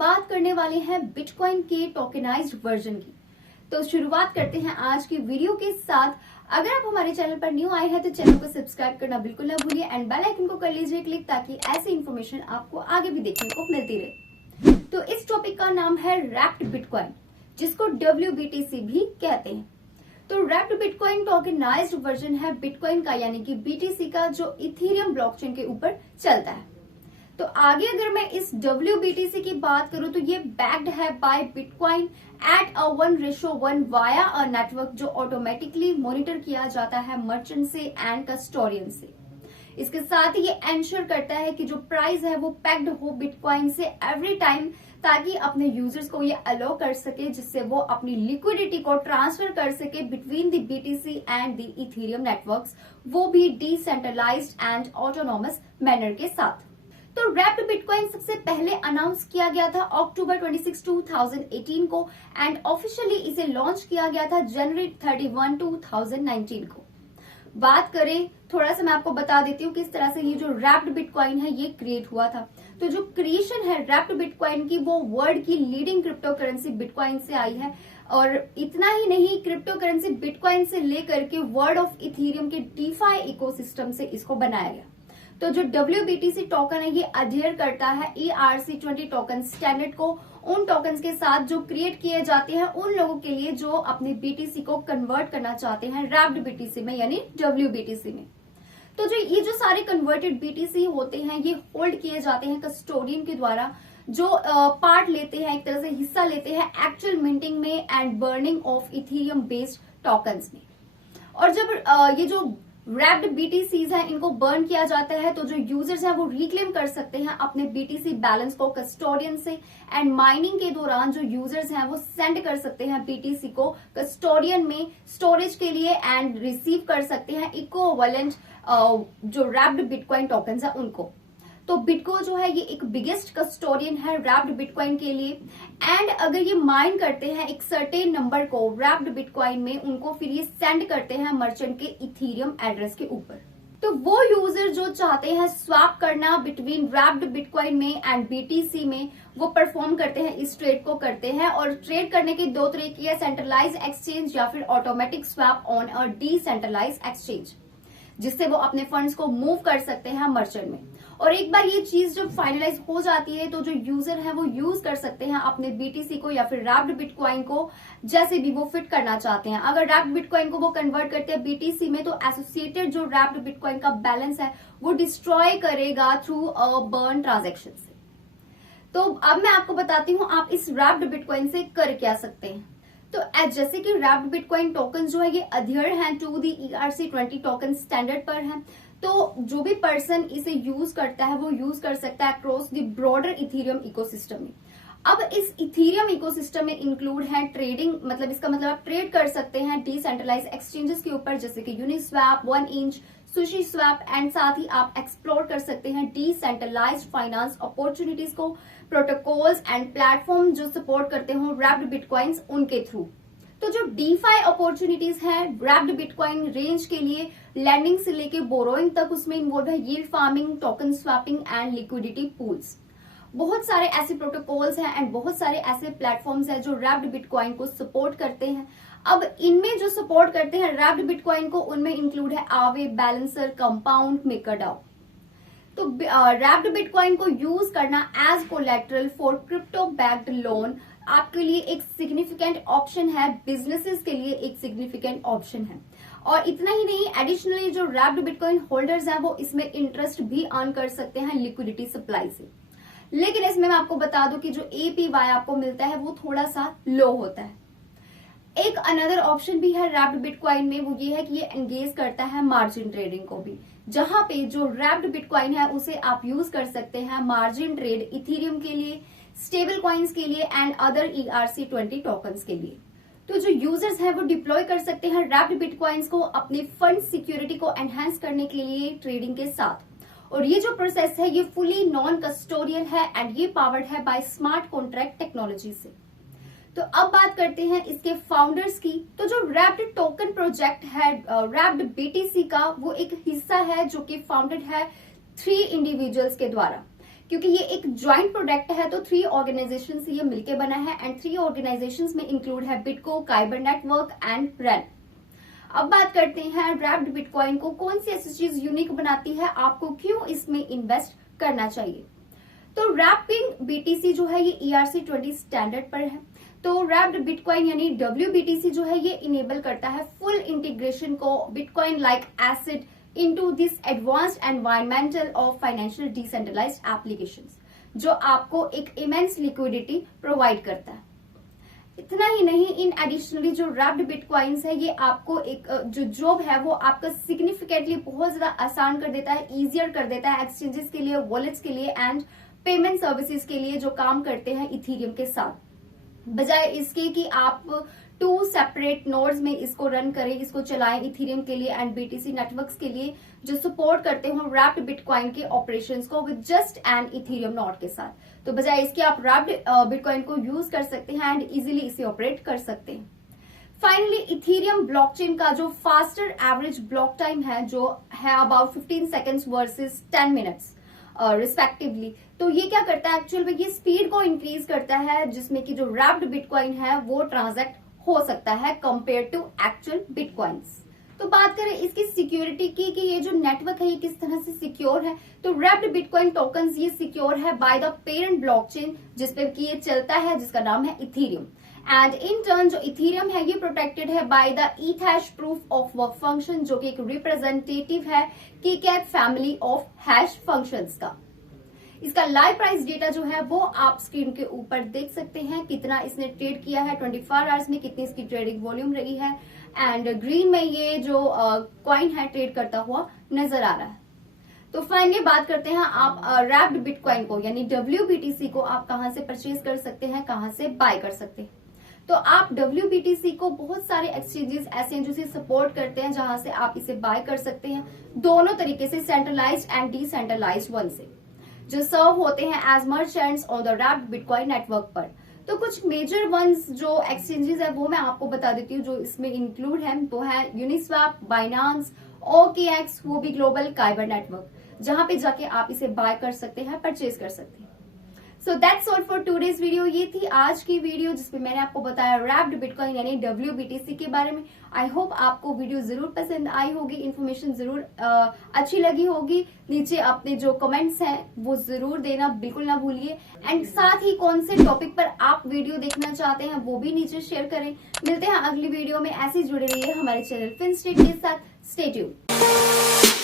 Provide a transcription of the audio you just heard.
बात करने वाले हैं बिटकॉइन के टोकेनाइज्ड वर्जन की। तो शुरुआत करते हैं आज की वीडियो के साथ। अगर आप हमारे चैनल पर न्यू आए हैं तो चैनल को सब्सक्राइब करना बिल्कुल ना भूलिए एंड बेल आइकन को कर लीजिए क्लिक, ताकि ऐसी इन्फॉर्मेशन आपको आगे भी देखने को मिलती रहे। तो इस टॉपिक का नाम है रैप्ड बिटकॉइन, जिसको WBTC भी कहते हैं। तो रैप्ड बिटकॉइन टोकेनाइज्ड वर्जन है बिटकॉइन का, यानी कि BTC का, जो इथेरियम ब्लॉकचेन के ऊपर चलता है। तो आगे अगर मैं इस WBTC की बात करूं तो ये बैक्ड है by bitcoin at 1:1 via a network, जो ऑटोमेटिकली मॉनिटर किया जाता है मर्चेंट से एंड कस्टोडियन से। इसके साथ ही ये एंश्योर करता है कि जो प्राइस है वो पैक्ड हो बिटकॉइन से एवरी टाइम, ताकि अपने यूजर्स को ये अलो कर सके, जिससे वो अपनी लिक्विडिटी को ट्रांसफर कर सके between the BTC and the Ethereum networks, वो भी डिसेंट्रलाइज्ड एंड ऑटोनॉमस मैनर के साथ। तो रैप्ड बिटकॉइन सबसे पहले अनाउंस किया गया था अक्टूबर 26, 2018 को एंड ऑफिशियली इसे लॉन्च किया गया था जनवरी 31, 2019 को। बात करें, थोड़ा सा मैं आपको बता देती हूँ किस तरह से ये जो रैप्ड बिटकॉइन है ये क्रिएट हुआ था। तो जो क्रिएशन है रैप्ड बिटकॉइन की, वो वर्ल्ड की लीडिंग क्रिप्टो करेंसी बिटकॉइन से आई है। और इतना ही नहीं, क्रिप्टो करेंसी बिटकॉइन से लेकर के वर्ल्ड ऑफ इथेरियम के डीफाई इकोसिस्टम से इसको बनाया गया। तो जो WBTC टोकन है ये अडेयर करता है ERC20 टोकन स्टैंडर्ड को, उन टोकन्स के साथ जो क्रिएट किए जाते हैं उन लोगों के लिए जो अपने BTC को कन्वर्ट करना चाहते हैं रैप्ड BTC में, यानी WBTC में। तो ये जो सारे कन्वर्टेड BTC होते हैं ये होल्ड किए जाते हैं कस्टोडियन के द्वारा, जो पार्ट लेते हैं, एक तरह से हिस्सा लेते हैं एक्चुअल मिंटिंग में and burning of Ethereum based tokens में। और जब ये जो रैप्ड BTCs हैं इनको बर्न किया जाता है, तो जो यूजर्स हैं वो रिक्लेम कर सकते हैं अपने BTC बैलेंस को कस्टोडियन से, एंड माइनिंग के दौरान जो यूजर्स हैं वो सेंड कर सकते हैं BTC को कस्टोडियन में स्टोरेज के लिए एंड रिसीव कर सकते हैं इक्विवेलेंट जो रैप्ड बिटकॉइन टोकन्स है उनको। तो बिटको जो है ये एक बिगेस्ट कस्टोडियन है रैप्ड बिटकॉइन के लिए, एंड अगर ये माइन करते हैं एक सर्टेन नंबर को रैप्ड बिटकॉइन में, उनको फिर ये सेंड करते हैं मर्चेंट के इथेरियम एड्रेस के ऊपर। तो वो यूजर जो चाहते हैं स्वैप करना बिटवीन रैप्ड बिटकॉइन में एंड BTC में, वो परफॉर्म करते हैं, इस ट्रेड को करते हैं। और ट्रेड करने के दो तरीके हैं, सेंट्रलाइज एक्सचेंज या फिर automatic swap on a decentralise exchange, जिससे वो अपने फंड्स को मूव कर सकते हैं मर्चेंट में। और एक बार ये चीज जब फाइनलाइज हो जाती है तो जो यूजर है वो यूज कर सकते हैं अपने BTC को या फिर रैप्ड बिटकॉइन को, जैसे भी वो फिट करना चाहते हैं। अगर रैप्ड बिटकॉइन को वो कन्वर्ट करते हैं BTC में, तो एसोसिएटेड जो रैप्ड बिटकॉइन का बैलेंस है वो डिस्ट्रॉय करेगा थ्रू अ बर्न ट्रांजेक्शन से। तो अब मैं आपको बताती हूँ आप इस रैप्ड बिटकॉइन से कर क्या सकते हैं। तो जैसे कि रैप्ड बिटकॉइन टोकन जो है ये अधेयर हैं to the ERC20 token standard पर है। तो जो भी पर्सन इसे यूज करता है वो यूज कर सकता है across the broader Ethereum ecosystem में। अब इस इथेरियम इकोसिस्टम में इंक्लूड है ट्रेडिंग, मतलब इसका मतलब आप ट्रेड कर सकते हैं डिसेंट्रलाइज एक्सचेंजेस के ऊपर, जैसे कि Uniswap, 1inch, sushi swap, and साथ ही आप एक्सप्लोर कर सकते हैं डिसेंट्रलाइज्ड फाइनेंस अपॉर्चुनिटीज को, प्रोटोकॉल्स एंड प्लेटफॉर्म जो सपोर्ट करते हो रैप्ड बिटकॉइंस उनके थ्रू। तो जो डीफाई अपॉर्चुनिटीज है रैप्ड बिटकॉइन रेंज के लिए, लैंडिंग से लेके बोरोइंग तक उसमें इन्वॉल्व है yield farming, token swapping and liquidity pools. बहुत सारे ऐसे प्रोटोकॉल्स हैं एंड बहुत सारे ऐसे प्लेटफॉर्म्स हैं जो रैप्ड बिटकॉइन को सपोर्ट करते हैं। अब इनमें जो सपोर्ट करते हैं रैप्ड बिटकॉइन को, उनमें इंक्लूड है आवे, बैलेंसर, कंपाउंड, मेकरडाओ। तो रैप्ड बिटकॉइन को यूज करना as collateral for crypto backed loan आपके लिए एक सिग्निफिकेंट ऑप्शन है, बिजनेसेस के लिए एक सिग्निफिकेंट ऑप्शन है। और इतना ही नहीं, एडिशनली जो रैप्ड बिटकॉइन होल्डर्स हैं वो इसमें इंटरेस्ट भी अर्न कर सकते हैं लिक्विडिटी सप्लाई से। लेकिन इसमें मैं आपको बता दूं कि जो APY आपको मिलता है वो थोड़ा सा लो होता है। एक अनदर ऑप्शन भी है रैप्ड बिटकॉइन में, वो ये है कि ये एंगेज करता है मार्जिन ट्रेडिंग को भी, जहां पे जो रैप्ड बिटकॉइन है उसे आप यूज कर सकते हैं मार्जिन ट्रेड इथेरियम के लिए, स्टेबल कॉइन्स के लिए एंड अदर ERC20 टोकन्स के लिए। तो जो यूजर्स हैं वो डिप्लॉय कर सकते हैं रैप्ड बिटकॉइंस को अपने फंड सिक्योरिटी को एनहांस करने के लिए ट्रेडिंग के साथ। और ये जो प्रोसेस है ये फुली नॉन कस्टोडियल है एंड ये पावर्ड है बाय स्मार्ट कॉन्ट्रैक्ट टेक्नोलॉजी से। तो अब बात करते हैं इसके फाउंडर्स की। तो जो रैप्ड टोकन प्रोजेक्ट है रैप्ड BTC का, वो एक हिस्सा है जो कि फाउंडेड है 3 इंडिविजुअल्स के द्वारा। क्योंकि ये एक ज्वाइंट प्रोडक्ट है, तो 3 ऑर्गेनाइजेशन से ये मिलकर बना है एंड 3 ऑर्गेनाइजेशन में इंक्लूड है बिटको, काइबर नेटवर्क एंड रेन। अब बात करते हैं रैप्ड बिटकॉइन को कौन सी ऐसी चीज यूनिक बनाती है, आपको क्यों इसमें इन्वेस्ट करना चाहिए। तो रैपिंग बीटीसी जो है ये ERC-20 स्टैंडर्ड पर है। तो रैप्ड बिटकॉइन यानी WBTC जो है ये इनेबल करता है फुल इंटीग्रेशन को bitcoin like acid into this advanced environmental और फाइनेंशियल डिसेंट्रलाइज्ड एप्लीकेशंस, जो आपको एक इमेंस लिक्विडिटी प्रोवाइड करता है। इतना ही नहीं, इन एडिशनली जो रैप्ड बिटकॉइंस है ये आपको एक जो जॉब है वो आपका सिग्निफिकेंटली बहुत ज्यादा आसान कर देता है, इजियर कर देता है एक्सचेंजेस के लिए, वॉलेट्स के लिए एंड पेमेंट सर्विसेज के लिए जो काम करते हैं इथीरियम के साथ, बजाय इसके कि आप 2 सेपरेट नोड्स में इसको रन करें, इसको चलाएं इथीरियम के लिए एंड BTC नेटवर्क्स के लिए जो सपोर्ट करते हो रैप्ड बिटकॉइन के ऑपरेशंस को with just an Ethereum node के साथ। तो बजाय इसके आप रैप्ड बिटकॉइन को यूज कर सकते हैं एंड इजीली इसे ऑपरेट कर सकते हैं। फाइनली इथीरियम ब्लॉकचेन का जो फास्टर एवरेज ब्लॉक टाइम है जो है about 15 seconds versus 10 minutes respectively, तो ये क्या करता है एक्चुअल में, ये स्पीड को इंक्रीज करता है जिसमें कि जो रैप्ड बिटकॉइन है वो ट्रांजैक्ट हो सकता है कंपेयर टू एक्चुअल बिटकॉइंस। तो बात करें इसकी सिक्योरिटी की कि ये जो नेटवर्क है ये किस तरह से सिक्योर है, तो रैप्ड बिटकॉइन टोकन्स ये सिक्योर है बाय द पेरेंट ब्लॉकचेन जिसपे कि ये चलता है, जिसका नाम है इथीरियम। एंड इन टर्न जो इथीरियम है ये प्रोटेक्टेड है by the Ethash proof of work function, जो कि एक रिप्रेजेंटेटिव है Keccak family of hash functions का। इसका लाइव प्राइस डेटा जो है वो आप स्क्रीन के ऊपर देख सकते हैं, कितना इसने ट्रेड किया है 24 आवर्स में, कितनी इसकी ट्रेडिंग वॉल्यूम रही है एंड ग्रीन में ये जो कॉइन है ट्रेड करता हुआ नजर आ रहा है। तो फाइनली बात करते हैं आप रैप्ड बिटकॉइन को यानी WBTC को आप कहां से परचेज कर सकते हैं, कहां से बाय कर सकते हैं। तो आप WBTC को बहुत सारे एक्सचेंजेस ऐसे हैं जो इसे सपोर्ट करते हैं जहां से आप इसे बाय कर सकते हैं, दोनों तरीके से, सेंट्रलाइज्ड एंड डिसेंट्रलाइज्ड वन से, जो सर्व होते हैं as merchants on the wrapped bitcoin network पर। तो कुछ मेजर वंस जो एक्सचेंजेस है वो मैं आपको बता देती हूँ जो इसमें इंक्लूड है, वो है यूनिस्वैप, बाइनांस, OKX, वो भी ग्लोबल, काइबर नेटवर्क, जहां पे जाके आप इसे बाय कर सकते हैं, परचेज कर सकते हैं। So that's all for today's video. ये थी आज की वीडियो जिसमें मैंने आपको बताया रैप्ड बिटकॉइन यानी WBTC के बारे में। आई होप आपको वीडियो जरूर पसंद आई होगी, इन्फॉर्मेशन जरूर अच्छी लगी होगी। नीचे अपने जो कमेंट्स हैं वो जरूर देना बिल्कुल ना भूलिए एंड साथ ही कौन से टॉपिक पर आप वीडियो देखना चाहते हैं वो भी नीचे शेयर करें। मिलते हैं अगली वीडियो में, ऐसे जुड़े रहिए हमारे चैनल फिनस्ट्रीट के साथ। Stay tuned.